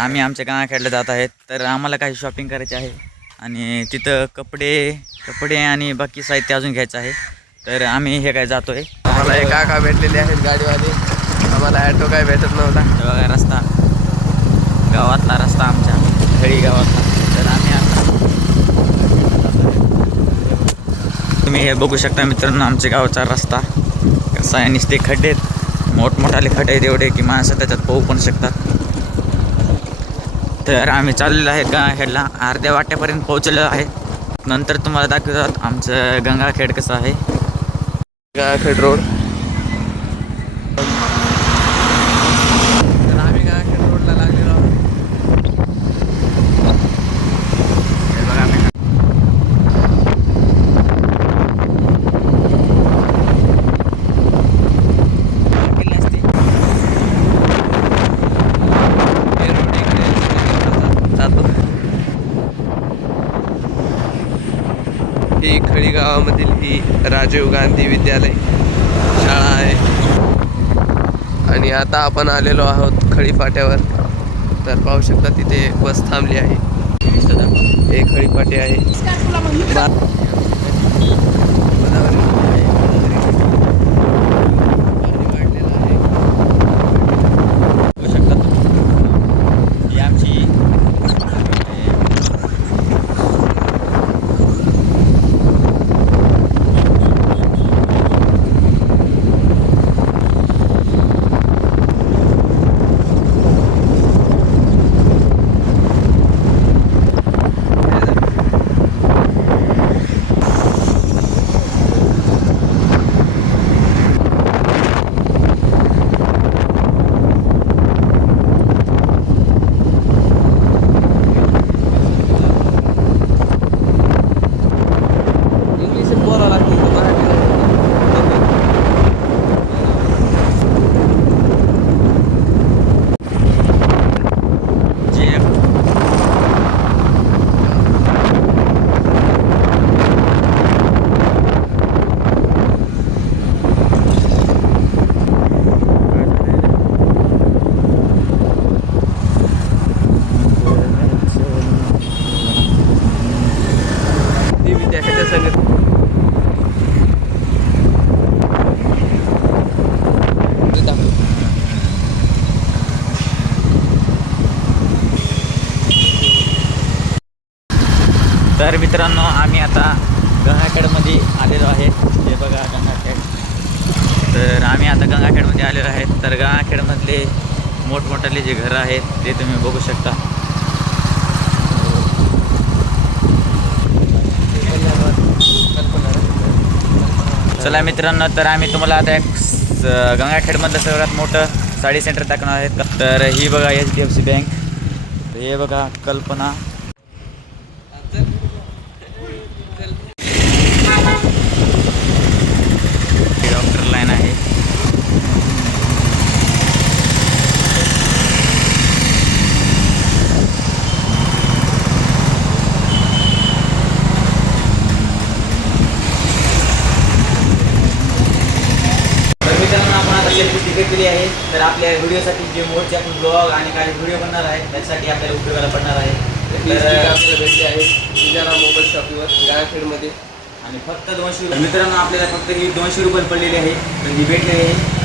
आम्ही आमच्या गंगाखेडला जात आहेत, तर आम्हाला काही शॉपिंग करायची आहे आणि तिथं कपडे आणि बाकी साहित्य अजून घ्यायचं आहे. तर आम्ही हे काय जातो आहे. आम्हाला हे काका भेटलेले आहेत गाडीवाले. आम्हाला ॲटो काय भेटत नव्हता. बघा रस्ता, गावातला रस्ता आमच्या खेडी गावातला. तर आम्ही आता तुम्ही हे बघू शकता मित्रांनो, आमच्या गावचा रस्ता कसा आहे. नुसते खड्डे आहेत, मोठमोठाले खड्डे आहेत एवढे की माणसं त्याच्यात पोहू पण शकतात. तर आम्ही चाललेलो आहे गंगाखेडला, अर्ध्या वाट्यापर्यंत पोहोचलेलो आहे. नंतर तुम्हाला दाखवतात आमचं गंगाखेड कसं आहे. गंगाखेड रोड. तर आम्ही गंगाखेड रोडला लागलेलो आहोत. हे बघा आम्ही ही खडी गावामधील ही राजीव गांधी विद्यालय शाळा आहे. आणि आता आपण आलेलो आहोत खडी फाट्यावर. तर पाहू शकता तिथे बस थांबली आहे. हे खडी फाटे आहे. तर मित्रांनो आम्ही आता गंगाखेडमध्ये आलेलो आहे. हे बघा गंगाखेड. तर आम्ही आता गंगाखेडमध्ये आलेलो आहे. तर गंगाखेडमधले मोठमोठाले जे घरं आहेत ते तुम्ही बघू शकता. चला मित्रांनो, तर आम्ही तुम्हाला आता एक गंगाखेडमधलं सर्वात मोठं साडी सेंटर दाखवणार आहेत. तर ही बघा HDFC बँक. हे बघा कल्पना. डॉक्टर लाईन आहे. तर मित्रांनो आपण आता सेल्फी तिकीट केली आहे. तर आपल्या व्हिडिओसाठी जे मोठे आपण ब्लॉग आणि काही व्हिडिओ बनणार आहे त्यासाठी आपल्याला उपयोगाला पडणार आहे. तर आपल्याला भेटले आहे जिजारा मोबाईल शॉपीवर गंगाखेडमध्ये. आणि फक्त 200 रुपये मित्रांनो, आपल्याला फक्त ही 200 रुपये पडलेली आहे. तर ही भेटलेली आहे.